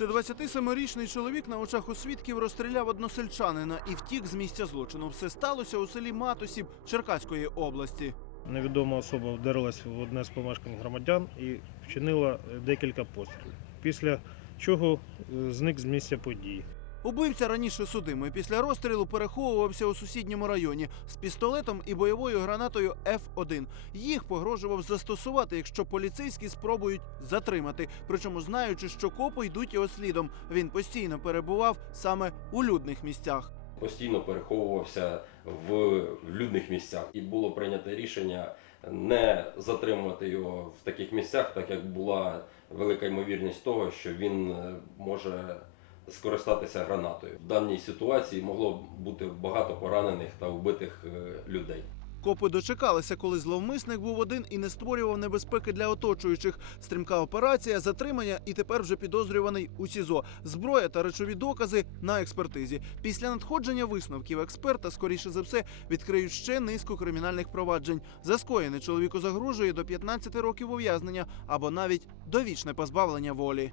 Це 27-річний чоловік на очах у свідків розстріляв односельчанина і втік з місця злочину. Все сталося у селі Матусів Черкаської області. Невідома особа вдарилась в одне з помешкань громадян і вчинила декілька пострілів. Після чого е, зник з місця події. Убивця раніше судимий після розстрілу переховувався у сусідньому районі з пістолетом і бойовою гранатою F1. Їх погрожував застосувати, якщо поліцейські спробують затримати. Причому знаючи, що копи йдуть його слідом. Він постійно перебував саме у людних місцях. постійно переховувався в, в людних місцях, і було прийнято рішення не затримувати його в таких місцях, так як була велика ймовірність того, що він е, може скористатися гранатою. В даній ситуації могло бути багато поранених та вбитих е, людей. Копи дочекалися, коли зловмисник був один і не створював небезпеки для оточуючих. Стрімка операція, затримання і тепер вже підозрюваний у СІЗО. Зброя та речові докази на експертизі. Після надходження висновків експерта, скоріше за все, відкриють ще низку кримінальних проваджень. За скоєне чоловіку загрожує до 15 років ув'язнення або навіть довічне позбавлення волі.